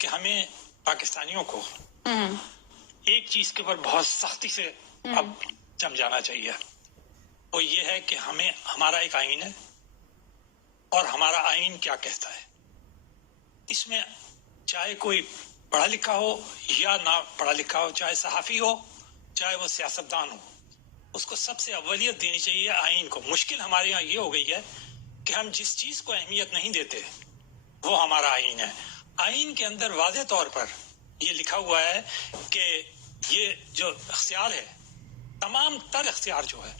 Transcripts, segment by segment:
کہ ہمیں پاکستانیوں کو ایک چیز کے اوپر بہت سختی سے اب جم جانا چاہیے. وہ یہ ہے کہ ہمیں ہمارا ایک آئین ہے اور ہمارا آئین کیا کہتا ہے. اس میں چاہے کوئی پڑھا لکھا ہو یا نہ پڑھا لکھا ہو، چاہے صحافی ہو چاہے وہ سیاستدان ہو، اس کو سب سے اولیت دینی چاہیے آئین کو. مشکل ہمارے یہاں یہ ہو گئی ہے کہ ہم جس چیز کو اہمیت نہیں دیتے وہ ہمارا آئین ہے. آئین کے اندر واضح طور پر یہ لکھا ہوا ہے کہ یہ جو اختیار ہے، تمام تر اختیار جو ہے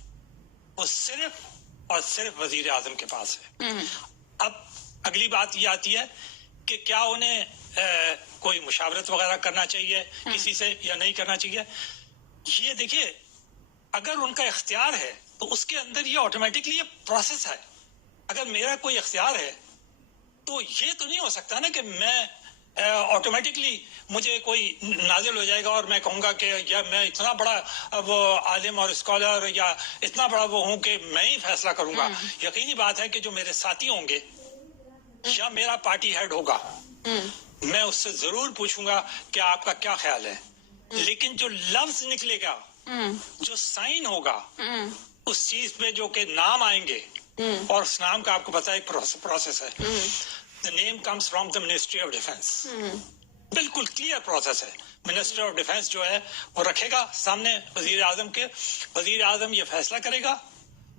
وہ صرف اور صرف وزیر اعظم کے پاس ہے. اب اگلی بات یہ آتی ہے کہ کیا انہیں کوئی مشاورت وغیرہ کرنا چاہیے کسی سے یا نہیں کرنا چاہیے. یہ دیکھیے، اگر ان کا اختیار ہے تو اس کے اندر یہ آٹومیٹکلی یہ پروسیس ہے. اگر میرا کوئی اختیار ہے تو یہ تو نہیں ہو سکتا نا کہ میں آٹومیٹکلی مجھے کوئی نازل ہو جائے گا اور میں کہوں گا کہ یا میں اتنا بڑا وہ عالم اور اسکالر یا اتنا بڑا وہ ہوں کہ میں ہی فیصلہ کروں گا. یقینی بات ہے کہ جو میرے ساتھی ہوں گے یا میرا پارٹی ہیڈ ہوگا، میں اس سے ضرور پوچھوں گا کہ آپ کا کیا خیال ہے. لیکن جو لفظ نکلے گا، جو سائن ہوگا اس چیز پہ، جو کہ نام آئیں گے، اور اس نام کا آپ کو پتا ہے پروسیس ہے. The name comes from the Ministry of Defense. بالکل کلیئر پروسیس ہے. منسٹر آف ڈیفنس جو ہے وہ رکھے گا سامنے وزیر اعظم کے، وزیر اعظم یہ فیصلہ کرے گا.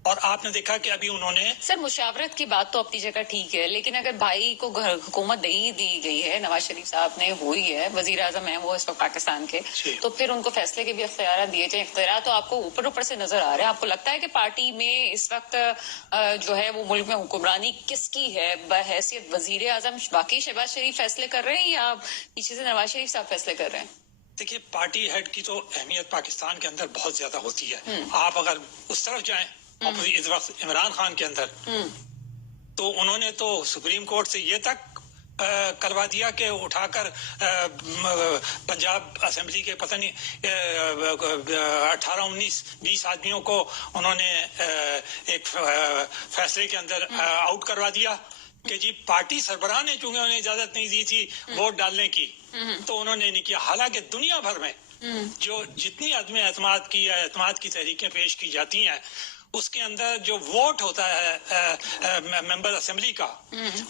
اور آپ نے دیکھا کہ ابھی انہوں نے سر مشاورت کی بات تو اپنی جگہ ٹھیک ہے، لیکن اگر بھائی کو حکومت دی گئی ہے، نواز شریف صاحب نے ہوئی ہے، وزیر اعظم ہیں وہ اس وقت پاکستان کے، تو پھر ان کو فیصلے کے بھی اختیارات دیے جائیں. اختیارات تو آپ کو اوپر سے نظر آ رہے ہیں. آپ کو لگتا ہے کہ پارٹی میں اس وقت جو ہے وہ ملک میں حکمرانی کس کی ہے؟ بحیثیت وزیر اعظم واقعی شہباز شریف فیصلے کر رہے ہیں یا پیچھے سے نواز شریف صاحب فیصلے کر رہے ہیں؟ دیکھیے، پارٹی ہیڈ کی تو اہمیت پاکستان کے اندر بہت زیادہ ہوتی ہے. آپ اگر اس طرف جائیں اس وقت عمران خان کے اندر، تو انہوں نے تو سپریم کورٹ سے یہ تک کروا دیا کہ اٹھا کر پنجاب اسمبلی کے پتہ نہیں 18 19 20 آدمیوں کو انہوں نے ایک فیصلے کے اندر آؤٹ کروا دیا کہ جی پارٹی سربراہ نے چونکہ انہیں اجازت نہیں دی تھی ووٹ ڈالنے کی تو انہوں نے نہیں کیا. حالانکہ دنیا بھر میں جو جتنی عدم اعتماد کی یا اعتماد کی تحریکیں پیش کی جاتی ہیں، اس کے اندر جو ووٹ ہوتا ہے ممبر اسمبلی کا،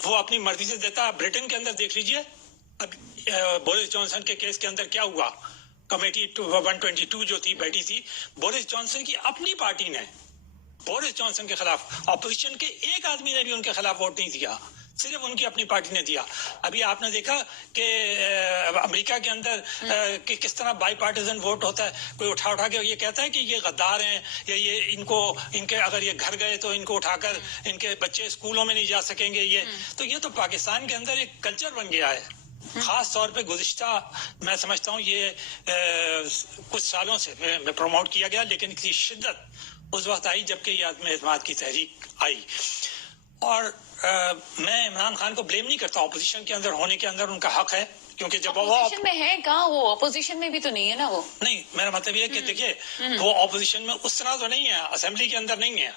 وہ اپنی مرضی سے دیتا ہے. برٹن کے اندر دیکھ لیجئے، اب بورس جانسن کے کیس کے اندر کیا ہوا. کمیٹی 122 جو تھی بیٹھی تھی، بورس جانسن کی اپنی پارٹی نے بورس جانسن کے خلاف، اپوزیشن کے ایک آدمی نے بھی ان کے خلاف ووٹ نہیں دیا، صرف ان کی اپنی پارٹی نے دیا. ابھی آپ نے دیکھا کہ امریکہ کے اندر کہ کس طرح بائی پارٹیزن ووٹ ہوتا ہے. کوئی اٹھا کے یہ کہتا ہے کہ یہ غدار ہیں یا یہ ان کے اگر یہ گھر گئے تو ان کو اٹھا کر ان کے بچے اسکولوں میں نہیں جا سکیں گے. یہ تو پاکستان کے اندر ایک کلچر بن گیا ہے. خاص طور پہ گزشتہ میں سمجھتا ہوں یہ کچھ سالوں سے میں پروموٹ کیا گیا، لیکن کی شدت اس وقت آئی جبکہ یہ عدم اعتماد کی تحریک آئی. اور میں عمران خان کو بلیم نہیں کرتا، اپوزیشن کے اندر ہونے کے اندر ان کا حق ہے، کیونکہ جب وہ اپوزیشن میں ہے کہاں، وہ اپوزیشن میں بھی تو نہیں ہے نا. وہ نہیں، میرا مطلب یہ ہے کہ دیکھیے وہ اپوزیشن میں اس طرح تو نہیں ہے، اسمبلی کے اندر نہیں ہے،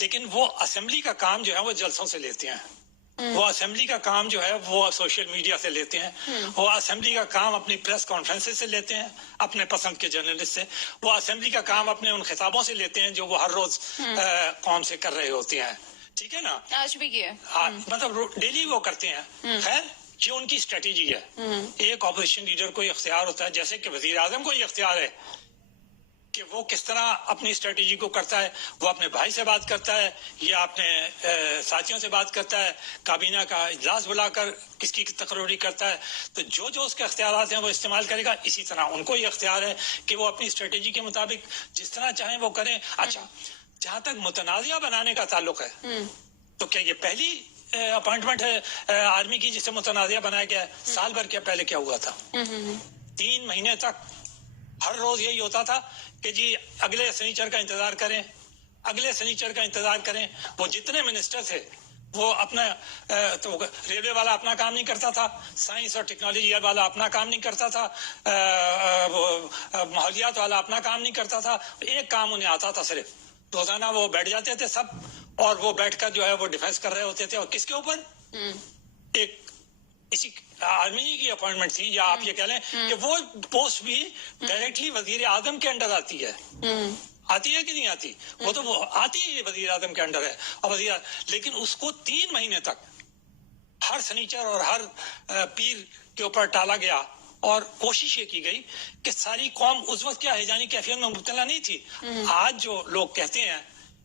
لیکن وہ اسمبلی کا کام جو ہے وہ جلسوں سے لیتے ہیں. وہ اسمبلی کا کام جو ہے وہ سوشل میڈیا سے لیتے ہیں. وہ اسمبلی کا کام اپنی پریس کانفرنس سے لیتے ہیں، اپنے پسند کے جرنلسٹ سے. وہ اسمبلی کا کام اپنے ان خطابوں سے لیتے ہیں جو وہ ہر روز قوم سے کر رہے ہوتے ہیں. ٹھیک ہے نا، آج بھی کیا مطلب ڈیلی وہ کرتے ہیں. خیر، یہ ان کی اسٹریٹجی ہے. ایک اپوزیشن لیڈر کو اختیار ہوتا ہے، جیسے کہ وزیر اعظم کو یہ اختیار ہے کہ وہ کس طرح اپنی اسٹریٹجی کو کرتا ہے. وہ اپنے بھائی سے بات کرتا ہے یا اپنے ساتھیوں سے بات کرتا ہے، کابینہ کا اجلاس بلا کر کس کی تقرری کرتا ہے. تو جو اس کے اختیارات ہیں وہ استعمال کرے گا. اسی طرح ان کو یہ اختیار ہے کہ وہ اپنی اسٹریٹجی کے مطابق جس طرح چاہیں وہ کریں. اچھا، جہاں تک متنازعہ بنانے کا تعلق ہے، تو کیا یہ پہلی اپوائنٹمنٹ ہے آرمی کی جسے متنازعہ بنایا گیا ہے؟ سال بھر کیا پہلے کیا ہوا تھا؟ 3 مہینے تک ہر روز یہی ہوتا تھا کہ جی اگلے سنیچر کا انتظار کریں، اگلے سنیچر کا انتظار کریں. وہ جتنے منسٹر تھے وہ اپنا تو ریلوے والا اپنا کام نہیں کرتا تھا، سائنس اور ٹیکنالوجی والا اپنا کام نہیں کرتا تھا، ماحولیات والا اپنا کام نہیں کرتا تھا. ایک کام انہیں آتا تھا صرف، روزانہ وہ بیٹھ جاتے تھے سب اور وہ بیٹھ کر جو ہے وہ ڈیفینس کر رہے ہوتے تھے. اور کس کے اوپر؟ ایک اسی آرمینی کی اپوائنٹمنٹ تھی، یا آپ یہ کہہ لیں کہ وہ پوسٹ بھی ڈائریکٹلی وزیر اعظم کے انڈر آتی ہے. آتی ہے کہ نہیں آتی؟ وہ تو وہ آتی ہے، وزیر اعظم کے انڈر ہے. اور لیکن اس کو 3 مہینے تک ہر سنیچر اور ہر پیر کے اوپر ٹالا گیا، اور کوشش یہ کی گئی کہ ساری قوم اس وقت کیا ہیجانی کیفیت میں مبتلا نہیں تھی. آج جو لوگ کہتے ہیں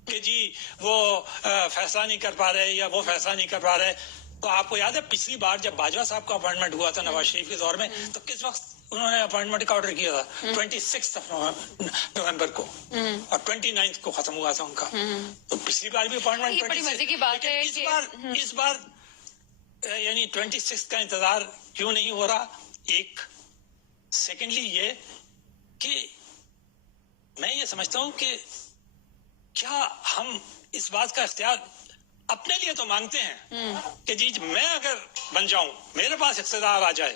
کہ جی وہ فیصلہ نہیں کر پا رہے یا وہ فیصلہ نہیں کر پا رہے، تو آپ کو یاد ہے پچھلی بار جب باجوہ صاحب کا اپوائنٹمنٹ ہوا تھا نواز شریف کے دور میں، تو کس وقت انہوں نے اپوائنٹمنٹ کا آرڈر کیا تھا؟ 26 نومبر کو، اور 29 کو ختم ہوا تھا ان کا. تو پچھلی بار بھی اپوائنٹمنٹ، بڑی مزے کی بات ہے اس بار یعنی 26 کا انتظار کیوں نہیں ہو رہا؟ ایک سیکنڈلی یہ کہ میں یہ سمجھتا ہوں کہ کیا ہم اس بات کا اختیار اپنے لیے تو مانگتے ہیں کہ جی میں اگر بن جاؤں، میرے پاس اقتدار آ جائے،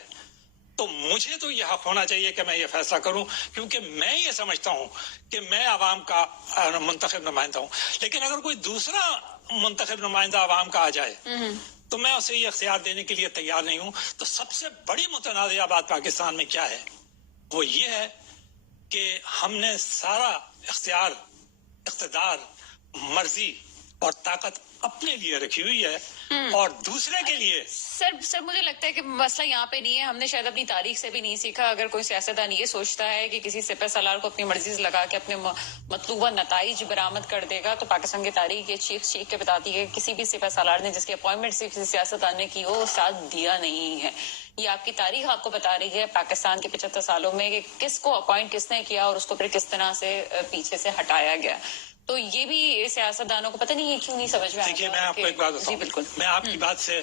تو مجھے تو یہ حق ہونا چاہیے کہ میں یہ فیصلہ کروں، کیونکہ میں یہ سمجھتا ہوں کہ میں عوام کا منتخب نمائندہ ہوں. لیکن اگر کوئی دوسرا منتخب نمائندہ عوام کا آ جائے تو میں اسے یہ اختیار دینے کے لیے تیار نہیں ہوں. تو سب سے بڑی متنازعہ بات پاکستان میں کیا ہے؟ وہ یہ ہے کہ ہم نے سارا اختیار، اقتدار، مرضی اور طاقت اپنے لیے رکھی ہوئی ہے، اور دوسرے کے لیے. سر مجھے لگتا ہے کہ مسئلہ یہاں پہ نہیں ہے، ہم نے شاید اپنی تاریخ سے بھی نہیں سیکھا. اگر کوئی سیاستدان یہ سوچتا ہے کہ کسی سپہ سالار کو اپنی مرضی سے لگا کے اپنے مطلوبہ نتائج برآمد کر دے گا، تو پاکستان کی تاریخ یہ چیخ کے بتاتی ہے کہ کسی بھی سپہ سالار نے جس کی اپوائنٹمنٹ سے کسی سیاستدان نے کی وہ ساتھ دیا نہیں ہے. یہ آپ کی تاریخ آپ کو بتا رہی ہے پاکستان کے 75 سالوں میں کہ کس کو اپوائنٹ کس نے کیا اور اس کو پھر کس طرح سے پیچھے سے ہٹایا گیا. تو یہ بھی سیاستدانوں کو پتہ نہیں ہے کیوں نہیں سمجھ میں آتا. دیکھیے میں آپ کو ایک بات بتاؤں، بالکل میں آپ کی بات سے،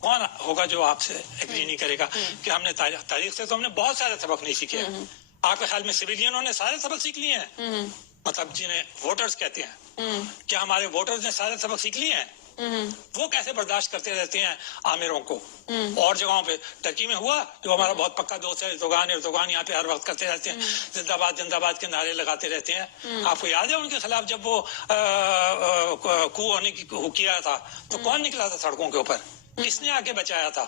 کون ہوگا جو آپ سے ایگری نہیں کرے گا کہ ہم نے تاریخ سے تو ہم نے بہت سارے سبق نہیں سیکھے. آپ کے خیال میں سویلینوں نے سارے سبق سیکھ لیے ہیں؟ مطلب جنہیں ووٹرز کہتے ہیں، کیا ہمارے ووٹرز نے سارے سبق سیکھ لیے ہیں؟ وہ کیسے برداشت کرتے رہتے ہیں عامروں کو؟ اور جگہوں پہ ٹرکی میں ہوا، جو ہمارا بہت پکا دوست ہے اردوغان یہاں پہ ہر وقت کرتے رہتے ہیں، زندہ باد کے نعرے لگاتے رہتے ہیں. آپ کو یاد ہے ان کے خلاف جب وہ کو ہونے کی کیا تھا تو کون نکلا تھا سڑکوں کے اوپر؟ کس نے آ کے بچایا تھا؟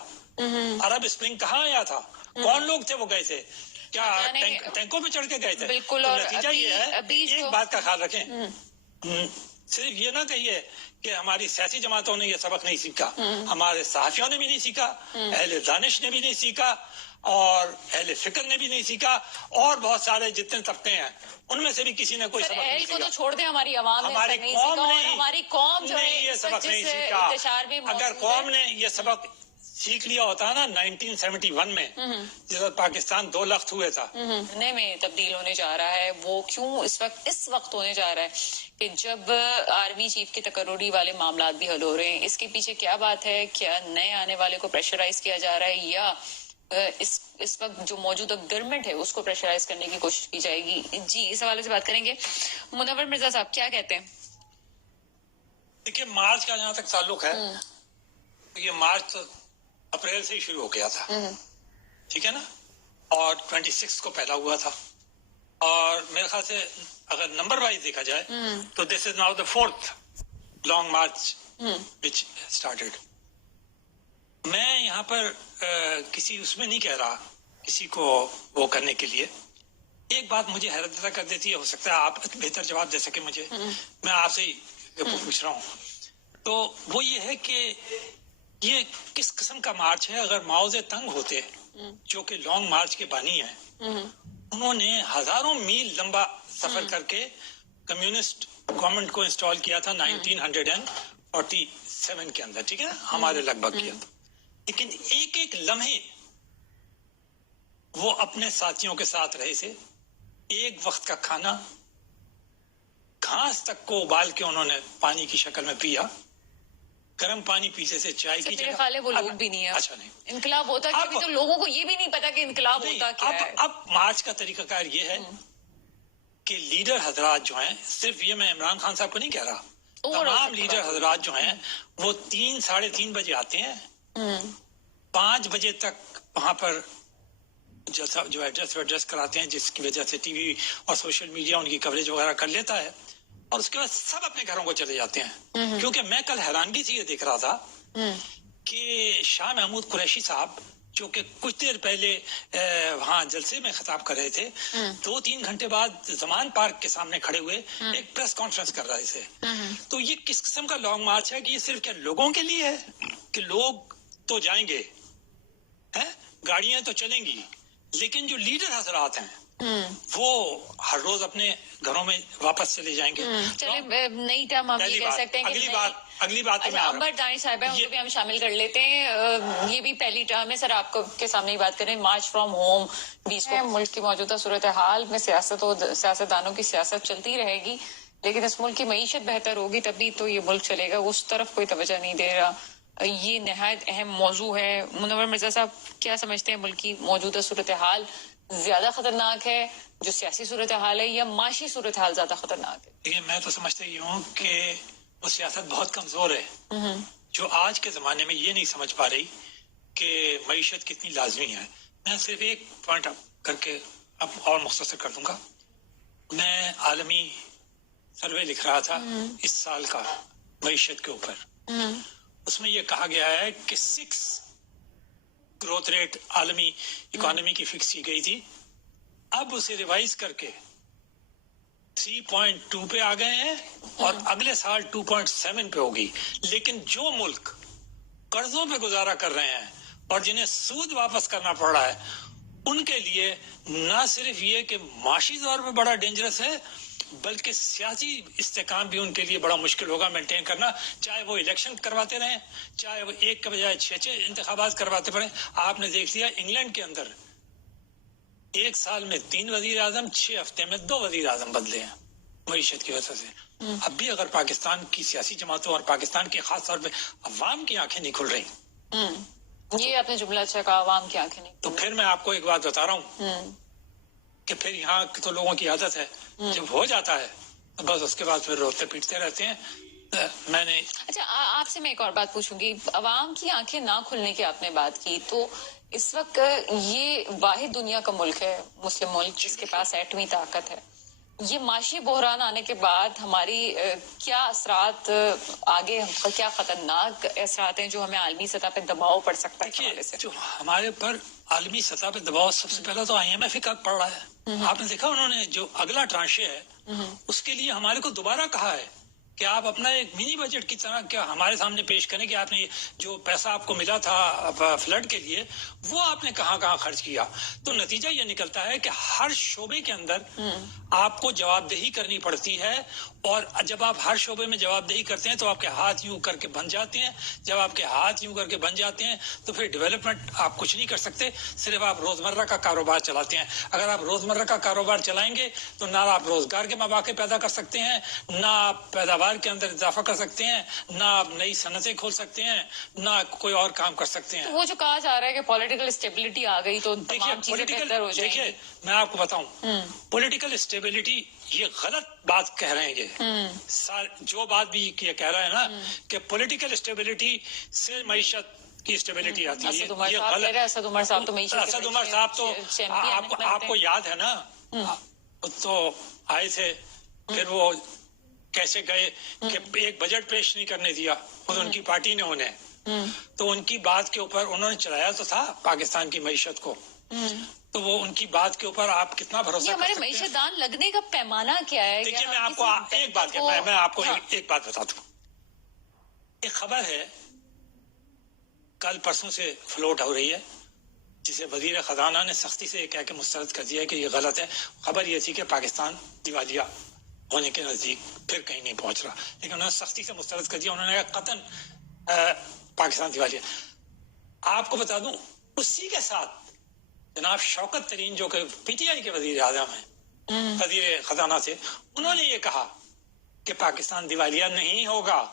عرب اسپرنگ کہاں آیا تھا؟ کون لوگ تھے وہ گئے تھے؟ کیا ٹینکوں پہ چڑھ کے گئے تھے؟ بالکل. اور نتیجہ یہ ہے، ایک بات کا خیال رکھیں، صرف یہ نہ کہیے کہ ہماری سیاسی جماعتوں نے یہ سبق نہیں سیکھا، ہمارے صحافیوں نے بھی نہیں سیکھا، اہل دانش نے بھی نہیں سیکھا، اور اہل فکر نے بھی نہیں سیکھا، اور بہت سارے جتنے طبقے ہیں ان میں سے بھی کسی نے کوئی سبق نہیں سیکھا. کو تو چھوڑ دیں، ہماری عوام نے ہماری قوم جو ہے یہ سبق نہیں سیکھا. اگر قوم نے یہ سبق سیکھ لیا ہوتا نا 1971 میں، جس وقت پاکستان 2 لخت ہوئے تھا، میں تبدیل ہونے جا رہا ہے. وہ کیوں اس وقت ہونے جا رہا ہے کہ جب آرمی چیف کے تقرری والے معاملات بھی حل ہو رہے ہیں. اس کے پیچھے کیا بات ہے؟ کیا نئے آنے والے کو پریشرائز کیا جا رہا ہے، یا اس وقت جو موجودہ گورنمنٹ ہے اس کو پریشرائز کرنے کی کوشش کی جائے گی؟ جی اس حوالے سے بات کریں گے. منور مرزا صاحب کیا کہتے ہیں؟ دیکھیے مارچ کا جہاں تک تعلق ہے، یہ مارچ تو اپریل سے ہی شروع ہو گیا تھا، ٹھیک ہے نا، اور 26 کو پہلا ہوا تھا، اور میرے خیال سے اگر نمبر وائز دیکھا جائے تو this is now the 4th long march which started. میں یہاں پر کسی اس میں نہیں کہہ رہا کسی کو وہ کرنے کے لیے. ایک بات مجھے حیرت زدہ کر دیتی ہے، ہو سکتا ہے آپ بہتر جواب دے سکیں مجھے، میں آپ سے ہی پوچھ رہا ہوں، تو وہ یہ ہے کہ یہ کس قسم کا مارچ ہے؟ اگر ماؤ زے تنگ ہوتے جو کہ لانگ مارچ کے بانی ہیں، انہوں نے ہزاروں میل لمبا سفر کر کے کمیونسٹ گورنمنٹ کو انسٹال کیا تھا 1947 کے اندر، ٹھیک ہے نا، ہمارے لگ بھگ کیا تھا. لیکن ایک ایک لمحے وہ اپنے ساتھیوں کے ساتھ رہے تھے. ایک وقت کا کھانا، گھاس تک کو ابال کے انہوں نے پانی کی شکل میں پیا. گرم پانی پیتے سے چائے کی جگہ. وہ لوگ بھی نہیں ہے. اچھا نہیں، انقلاب ہوتا ہے تو لوگوں کو یہ بھی نہیں پتا کہ انقلاب ہوتا کیا ہے. اب مارچ کا طریقہ کار یہ ہے کہ لیڈر حضرات جو ہیں، صرف یہ میں عمران خان صاحب کو نہیں کہہ رہا، تمام لیڈر حضرات جو ہیں وہ 3 ساڑھے 3 بجے آتے ہیں، 5 بجے تک وہاں پر جو ایڈریس کراتے ہیں، جس کی وجہ سے ٹی وی اور سوشل میڈیا ان کی کوریج وغیرہ کر لیتا ہے، اور اس کے بعد سب اپنے گھروں کو چلے جاتے ہیں. کیونکہ میں کل حیرانگی سے یہ دیکھ رہا تھا کہ شاہ محمود قریشی صاحب جو کہ کچھ دیر پہلے وہاں جلسے میں خطاب کر رہے تھے، 2-3 گھنٹے بعد زمان پارک کے سامنے کھڑے ہوئے ایک پریس کانفرنس کر رہے تھے. تو یہ کس قسم کا لانگ مارچ ہے کہ یہ صرف کیا لوگوں کے لیے ہے کہ لوگ تو جائیں گے، گاڑیاں تو چلیں گی، لیکن جو لیڈر حضرات ہیں وہ ہر روز اپنے گھروں میں واپس چلے جائیں گے. چلے نئی ٹرم ہم یہ کہہ سکتے ہیں کہ اگلی بات امبر دانی صاحب ہیں، ان کو بھی ہم شامل کر لیتے ہیں. یہ بھی پہلی ٹرم ہے. سر آپ کو کے سامنے ہی بات کریں، مارچ فرام ہوم 20 کو ملک کی موجودہ صورتحال میں سیاست و سیاستدانوں کی سیاست چلتی رہے گی، لیکن اس ملک کی معیشت بہتر ہوگی تبھی تو یہ ملک چلے گا. اس طرف کوئی توجہ نہیں دے رہا. یہ نہایت اہم موضوع ہے. منور مرزا صاحب کیا سمجھتے ہیں، ملک کی موجودہ صورتحال زیادہ خطرناک ہے جو سیاسی صورتحال ہے، یا معاشی صورتحال زیادہ خطرناک ہے؟ دیکھیے، میں تو سمجھتا ہی ہوں کہ وہ سیاست بہت کمزور ہے جو آج کے زمانے میں یہ نہیں سمجھ پا رہی کہ معیشت کتنی لازمی ہے. میں صرف ایک پوائنٹ کر کے اب اور مختصر کر دوں گا. میں عالمی سروے لکھ رہا تھا اس سال کا معیشت کے اوپر. اس میں یہ کہا گیا ہے کہ 6 گروتھ ریٹ عالمی اکانومی کی فکس کی گئی تھی، اب اسے ریوائز کر کے 3.2 پہ آ گئے ہیں اور اگلے سال 2.7 پہ ہوگی. لیکن جو ملک قرضوں پہ گزارا کر رہے ہیں اور جنہیں سود واپس کرنا پڑ رہا ہے، ان کے لیے نہ صرف یہ کہ معاشی طور پہ بڑا ڈینجرس ہے، بلکہ سیاسی استحکام بھی ان کے لیے بڑا مشکل ہوگا مینٹین کرنا، چاہے وہ الیکشن کرواتے رہیں، چاہے وہ ایک کے بجائے 6 انتخابات کرواتے پڑیں. آپ نے دیکھ لیا انگلینڈ کے اندر 1 سال میں 3 وزیر اعظم، 6 ہفتے میں 2 وزیر اعظم بدلے ہیں معیشت کی وجہ سے. اب بھی اگر پاکستان کی سیاسی جماعتوں اور پاکستان کے خاص طور پہ عوام کی آنکھیں نہیں کھل رہی، یہ آپ نے جملہ اچھا کہا، عوام کی آنکھیں نہیں. تو پھر میں آپ کو ایک بات بتا رہا ہوں کہ پھر یہاں تو لوگوں کی عادت ہے، جب ہو جاتا ہے تو بس اس کے بعد پھر روتے پیٹتے رہتے ہیں. میں نے اچھا آپ سے میں ایک اور بات پوچھوں گی. عوام کی آنکھیں نہ کھلنے کی آپ نے بات کی، تو اس وقت یہ واحد دنیا کا ملک ہے، مسلم ملک، جس کے پاس ایٹمی طاقت ہے. یہ معاشی بحران آنے کے بعد ہماری کیا اثرات آگے، کیا خطرناک اثرات ہیں جو ہمیں عالمی سطح پہ دباؤ پڑ سکتا ہے؟ جو ہمارے پر عالمی سطح پہ دباؤ، سب سے پہلا تو IMF کا پڑ رہا ہے. آپ نے دیکھا انہوں نے جو اگلا ٹرانشے ہے اس کے لیے ہمارے کو دوبارہ کہا ہے کہ آپ اپنا ایک منی بجٹ کی طرح کیا ہمارے سامنے پیش کریں کہ آپ نے جو پیسہ آپ کو ملا تھا فلڈ کے لیے وہ آپ نے کہاں کہاں خرچ کیا. تو نتیجہ یہ نکلتا ہے کہ ہر شعبے کے اندر آپ کو جواب دہی کرنی پڑتی ہے، اور جب آپ ہر شعبے میں جواب دہی کرتے ہیں تو آپ کے ہاتھ یوں کر کے بن جاتے ہیں. جب آپ کے ہاتھ یوں کر کے بن جاتے ہیں تو پھر ڈیولپمنٹ آپ کچھ نہیں کر سکتے، صرف آپ روزمرہ کا کاروبار چلاتے ہیں. اگر آپ روزمرہ کا کاروبار چلائیں گے تو نہ آپ روزگار کے مواقع پیدا کر سکتے ہیں، نہ آپ پیداوار کے اندر اضافہ کر سکتے ہیں، نہ آپ نئی صنعتیں کھول سکتے ہیں، نہ کوئی اور کام کر سکتے ہیں. وہ جو کہا جا رہا ہے کہ پولیٹیکل اسٹیبلٹی آ گئی تو تمام چیزیں بہتر ہو جائیں گی. دیکھیے میں آپ کو بتاؤں، پولیٹیکل اسٹیبلٹی یہ غلط بات کہہ رہے ہیں. یہ جو بات بھی یہ کہہ رہا ہے نا کہ پولیٹیکل اسٹیبلٹی سے معیشت کی اسٹیبلٹی آتی ہے، یہ غلط. اسد عمر صاحب تو معیشت اسد عمر صاحب تو آپ کو یاد ہے نا، تو آئے تھے، پھر وہ کیسے گئے کہ ایک بجٹ پیش نہیں کرنے دیا خود ان کی پارٹی نے انہیں. تو ان کی بات کے اوپر انہوں نے چلایا تو تھا پاکستان کی معیشت کو، تو وہ ان کی بات کے اوپر آپ کتنا بھروسہ کر ہمارے سکتے ہیں؟ معیشت دان لگنے کا پیمانہ کیا ہے؟ دیکھیے میں آپ کو ایک بات میں آپ کو ایک بات بتاتا ہوں. ایک خبر ہے کل پرسوں سے فلوٹ ہو رہی ہے، جسے وزیر خزانہ نے سختی سے کہہ کے مسترد کر دیا کہ یہ غلط ہے. خبر یہ تھی کہ پاکستان دیوالیہ ہونے کے نزدیک، پھر کہیں نہیں پہنچ رہا، لیکن انہوں نے سختی سے مسترد کر دیا. انہوں نے کہا قطعاً پاکستان دیوالیہ. آپ کو بتا دوں اسی کے ساتھ جناب شوکت ترین جو کہ PTI کے وزیر اعظم ہیں، وزیر خزانہ تھے، انہوں نے یہ کہا کہ پاکستان دیوالیہ نہیں ہوگا.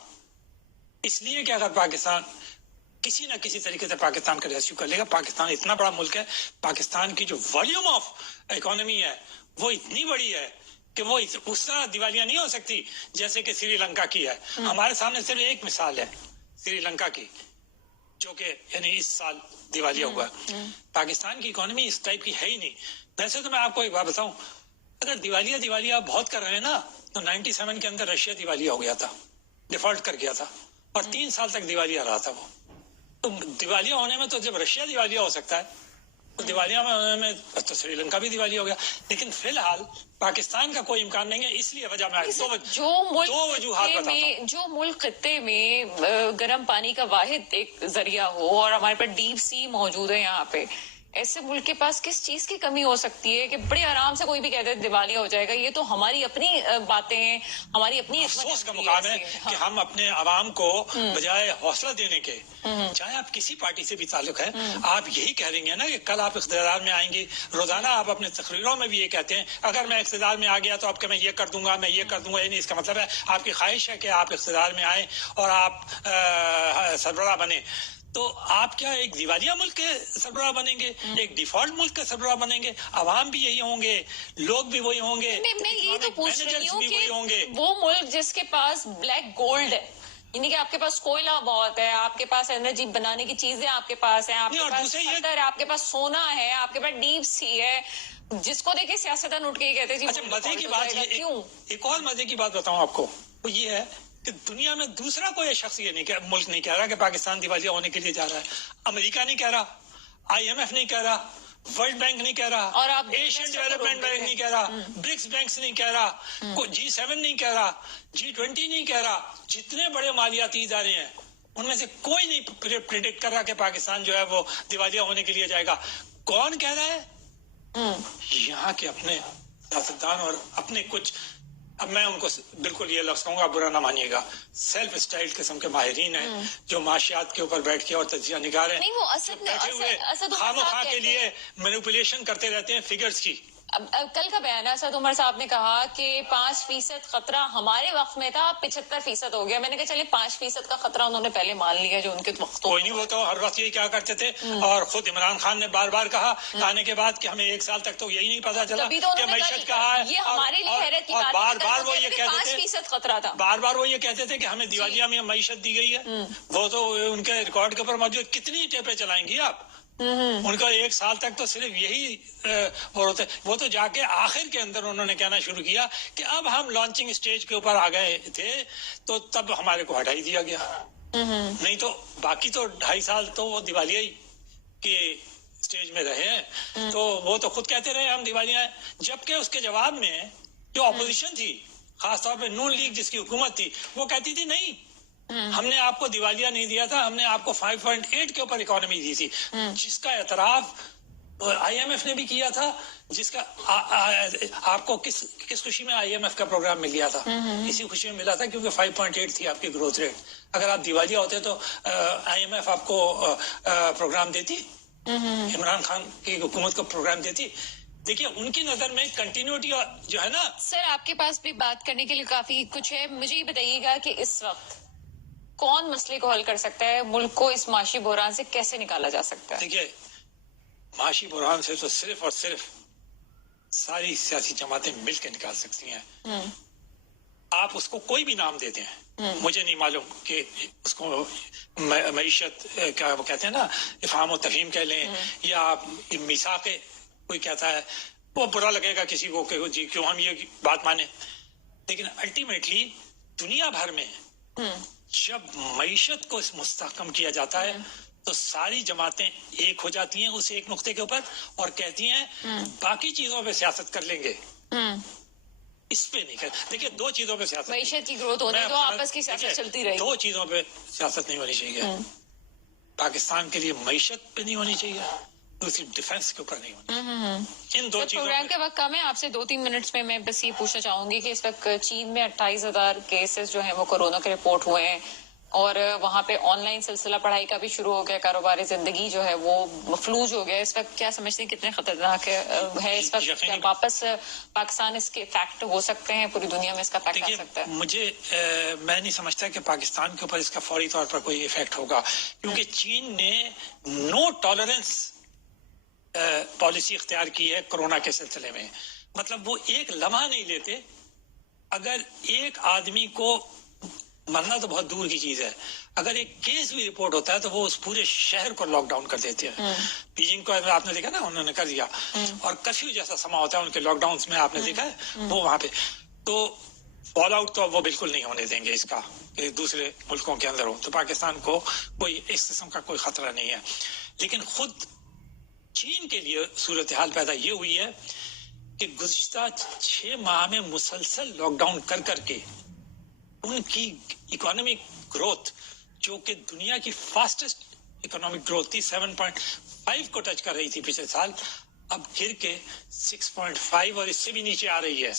اس لیے کہ اگر پاکستان کسی نہ کسی طریقے سے پاکستان کا ریسکیو کر لے گا، پاکستان اتنا بڑا ملک ہے، پاکستان کی جو والیوم آف اکانومی ہے وہ اتنی بڑی ہے کہ وہ اس طرح دیوالیہ نہیں ہو سکتی جیسے کہ سری لنکا کی ہے. ہمارے سامنے صرف ایک مثال ہے سری لنکا کی، جو کہ یعنی اس سال دیوالیہ ہوا. پاکستان کی اکانومی اس ٹائپ کی ہے ہی نہیں. ویسے تو میں آپ کو ایک بات بتاؤں، اگر دیوالیہ آپ بہت کر رہے ہیں نا، تو 97 کے اندر رشیا دیوالیہ ہو گیا تھا، ڈیفالٹ کر گیا تھا، اور 3 سال تک دیوالیہ رہا تھا وہ. تو دیوالیہ ہونے میں تو جب رشیا دیوالیہ ہو سکتا ہے تو دیوالیہ میں ہونے میں تو سری لنکا بھی دیوالیہ ہو گیا، لیکن فی الحال پاکستان کا کوئی امکان نہیں ہے. اس لیے وجہ میں دو وجوہات بتاتا ہوں. جو ملک خطے میں گرم پانی کا واحد ایک ذریعہ ہو اور ہمارے پاس ڈیپ سی موجود ہے یہاں پہ، ایسے ملک کے پاس کس چیز کی کمی ہو سکتی ہے کہ بڑے آرام سے کوئی بھی کہتے ہیں دیوالیہ ہو جائے گا؟ یہ تو ہماری اپنی باتیں ہیں، ہماری اپنی افسوس کا مقام ہے کہ ہم اپنے عوام کو بجائے حوصلہ دینے کے، چاہے آپ کسی پارٹی سے بھی تعلق ہے، آپ یہی کہہ رہی ہیں نا کہ کل آپ اقتدار میں آئیں گی. روزانہ آپ اپنے تقریروں میں بھی یہ کہتے ہیں اگر میں اقتدار میں آ گیا تو اب کہ میں یہ کر دوں گا، میں یہ کر دوں گا. یعنی اس کا مطلب ہے آپ کی خواہش ہے کہ آپ اقتدار میں آئیں اور آپ سربراہ بنیں. تو آپ کیا ایک دیوالیہ ملک کے سربراہ بنیں گے؟ ایک ڈیفالٹ ملک کے سربراہ بنیں گے؟ عوام بھی یہی ہوں گے، لوگ بھی وہی ہوں گے، میں یہی تو پوچھ رہی ہوں کہ وہ ملک جس کے پاس بلیک گولڈ ہے، یعنی کہ آپ کے پاس کوئلہ بہت ہے، آپ کے پاس انرجی بنانے کی چیزیں آپ کے پاس ہیں، آپ کے پاس پتھر ہے، آپ کے پاس سونا ہے، آپ کے پاس ڈیپ سی ہے، جس کو دیکھے سیاستدان اٹھ کے ہی کہتے ہیں. اچھا مزے کی بات یہ، کیوں ایک اور مزے کی بات بتاؤں آپ کو، وہ یہ ہے کہ دنیا میں دوسرا کوئی شخص یہ نہیں ملک نہیں کہہ رہا کہ پاکستان دیوالیہ ہونے کے لیے جا رہا ہے. امریکہ نہیں کہہ رہا، IMF نہیں کہہ رہا، ورلڈ بینک نہیں کہہ رہا، اور ایشین ڈیولپمنٹ بینک نہیں کہہ رہا، برکس بینکس نہیں کہہ رہا، G7 نہیں کہہ رہا، G20 نہیں کہہ رہا. جتنے بڑے مالیاتی ادارے ہیں ان میں سے کوئی نہیں پریڈکٹ کر رہا کہ پاکستان جو ہے وہ دیوالیہ ہونے کے لیے جائے گا. کون کہہ رہا ہے؟ یہاں کے اپنے سیاستدان اور اپنے کچھ، اب میں ان کو بالکل یہ لفظ کہوں گا، برا نہ مانیے گا، سیلف اسٹائل قسم کے ماہرین ہیں جو معاشیات کے اوپر بیٹھ کے اور تجزیہ نگار ہیں، بیٹھے ہوئے خواہ مخواہ کے لیے مینوپولیشن کرتے رہتے ہیں فگرز کی. کل کا بیان ہے، اسد عمر صاحب نے کہا کہ 5% خطرہ ہمارے وقت میں تھا، 75% ہو گیا. میں نے کہا چلے 5% کا خطرہ انہوں نے پہلے مان لیا جو ان کے وقت. کوئی نہیں، وہ تو ہر وقت یہی کیا کرتے تھے، اور خود عمران خان نے بار بار کہا آنے کے بعد کہ ہمیں 1 سال تک تو یہی نہیں پتا چلا کہ معیشت کہاں ہے. یہ ہمارے لیے حیرت کی بات ہے، بار بار وہ یہ کہتے تھے 5% خطرہ تھا، بار بار وہ یہ کہتے تھے کہ ہمیں دیوالیہ میں معیشت دی گئی ہے. وہ تو ان کے ریکارڈ کے اوپر موجود. کتنی ٹیپیں چلائیں گی آپ؟ ان کا 1 سال تک تو صرف یہی ہوتے. وہ تو جا کے آخر کے اندر انہوں نے کہنا شروع کیا کہ اب ہم لانچنگ اسٹیج کے اوپر آ گئے تھے تو تب ہمارے کو ہٹا ہی دیا گیا. نہیں تو باقی تو 2.5 سال تو وہ دیوالیہ ہی کے اسٹیج میں رہے ہیں. تو وہ تو خود کہتے رہے ہم دیوالیہ ہیں، جبکہ اس کے جواب میں جو اپوزیشن تھی، خاص طور پہ نون لیگ جس کی حکومت تھی، وہ کہتی تھی نہیں، ہم نے آپ کو دیوالیہ نہیں دیا تھا، ہم نے آپ کو 5.8 کے اوپر اکانومی دی تھی، جس کا اعتراف IMF نے بھی کیا تھا، جس کا آپ کو کس خوشی میں IMF کا پروگرام مل گیا تھا؟ اسی خوشی میں ملا تھا کیونکہ 5.8 تھی آپ کی گروتھ ریٹ. اگر آپ دیوالیہ ہوتے تو IMF آپ کو پروگرام دیتی، عمران خان کی حکومت کو پروگرام دیتی. دیکھیے ان کی نظر میں کنٹینیوٹی جو ہے نا. سر آپ کے پاس بھی بات کرنے کے لیے کافی کچھ ہے، مجھے یہ بتائیے گا کہ اس وقت کون مسئلے کو حل کر سکتا ہے؟ ملک کو اس معاشی بحران سے کیسے نکالا جا سکتا ہے؟ دیکھیے معاشی بحران سے تو صرف اور صرف ساری سیاسی جماعتیں مل کے نکال سکتی ہیں. آپ اس کو کوئی بھی نام دے دیں، مجھے نہیں معلوم کہ اس کو معیشت کیا وہ کہتے ہیں نا، افہام و تفہیم کہہ لیں، یا آپ میثاق کوئی کہتا ہے، وہ برا لگے گا کسی کو کہ جی کیوں ہم یہ بات مانیں. لیکن الٹیمیٹلی دنیا بھر میں جب معیشت کو مستحکم کیا جاتا ہے تو ساری جماعتیں ایک ہو جاتی ہیں اس ایک نقطے کے اوپر اور کہتی ہیں باقی چیزوں پہ سیاست کر لیں گے، اس پہ نہیں کر. دیکھیے 2 چیزوں پہ سیاست، معیشت کی گروتھ ہونے تو آپس کی سیاست چلتی رہے. 2 چیزوں پہ سیاست نہیں ہونی چاہیے. پاکستان کے لیے معیشت پہ نہیں ہونی چاہیے، دوسری ڈیفنس کے اوپر نہیں ہونی. ان 2 چیزوں. پروگرام کا وقت کم ہے، آپ سے 2-3 منٹس میں بس یہ پوچھنا چاہوں گی کہ اس وقت چین میں 28,000 کیسز جو ہیں وہ کورونا کے رپورٹ ہوئے ہیں، اور وہاں پہ آن لائن سلسلہ پڑھائی کا بھی شروع ہو گیا، کاروباری زندگی جو ہے وہ مفلوج ہو گیا. اس وقت کیا سمجھتے ہیں کتنے خطرناک ہے اس وقت؟ کیا واپس پاکستان اس کے افیکٹ ہو سکتے ہیں، پوری دنیا میں اس کا افیکٹ آ سکتا ہے؟ میں نہیں سمجھتا کہ پاکستان کے اوپر اس کا فوری طور پر کوئی افیکٹ ہوگا، کیونکہ چین نے نو ٹالرنس پالیسی اختیار کی ہے کورونا کے سلسلے میں. مطلب وہ ایک لمحہ نہیں لیتے. اگر ایک آدمی کو مرنا تو بہت دور کی چیز ہے، اگر ایک کیس بھی رپورٹ ہوتا ہے تو وہ اس پورے شہر کو لاک ڈاؤن کر دیتے ہیں. بیجنگ کو آپ نے دیکھا نا، انہوں نے کر دیا. اور کرفیو جیسا سما ہوتا ہے ان کے لاک ڈاؤنز میں، آپ نے دیکھا ہے وہ وہاں پہ. تو فال آؤٹ تو وہ بالکل نہیں ہونے دیں گے اس کا دوسرے ملکوں کے اندر ہو، تو پاکستان کو کوئی اس قسم کا کوئی خطرہ نہیں ہے. لیکن خود چین کے لیے صورتحال پیدا یہ ہوئی ہے کہ گزشتہ 6 ماہ میں مسلسل لاک ڈاؤن کر کے ان کی اکانومک گروتھ، جو کہ دنیا کی فاسٹسٹ اکنامک گروتھ تھی، 7.5 کو ٹچ کر رہی تھی پچھلے سال، اب گر کے 6.5 اور اس سے بھی نیچے آ رہی ہے.